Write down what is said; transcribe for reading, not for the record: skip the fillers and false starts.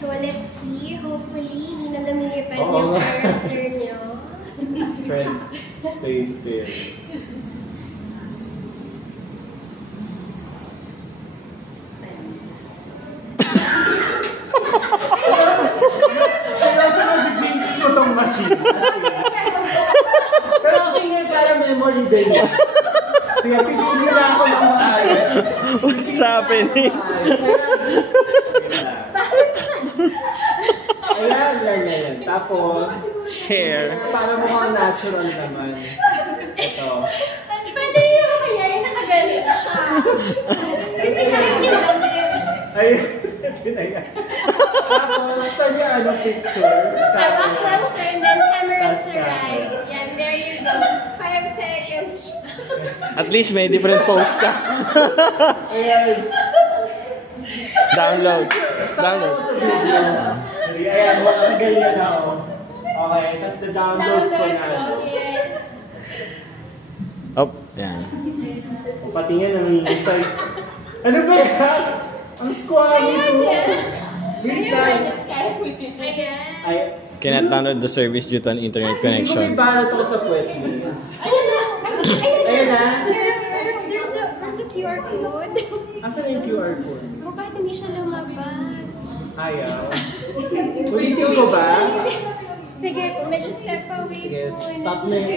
So let's see. Hopefully, hindi na lumilipad yung character nyo. Strength. Stay still. Seryoso nag-jinx mo tong machine. Pero okay nga para memory din. Sige, pipili na ako ng maayos. What's happening? Ayan. Tapos, Hair. para mukhang natural naman. Ito. Pwede yung kaya yung nakagalit siya. Kasi kahit yung Ayun. Tapos, saan yung ano picture? Back closer and then camera sir right. Yan, there you go. 5 seconds. At least may different pose ka. Ayan. Download. Saan ako sa video? Ayan, walang ganyan ako. Okay, tapos na-download ko na. Yes. Up. Yan. O pati nga nangingisay. Ano ba yan? Ang squammy to. Bigtan. Ayan. Ay, Cannot download the service due to an internet hindi ko may connection. balot ako sa puwet niya. Ayan na. There's the QR code. Asan yung QR code? Oh, bakit hindi siya lumabas? Ayaw. Ulitin ko ba? Sige, medyo step away Sige, muna. stop na yun.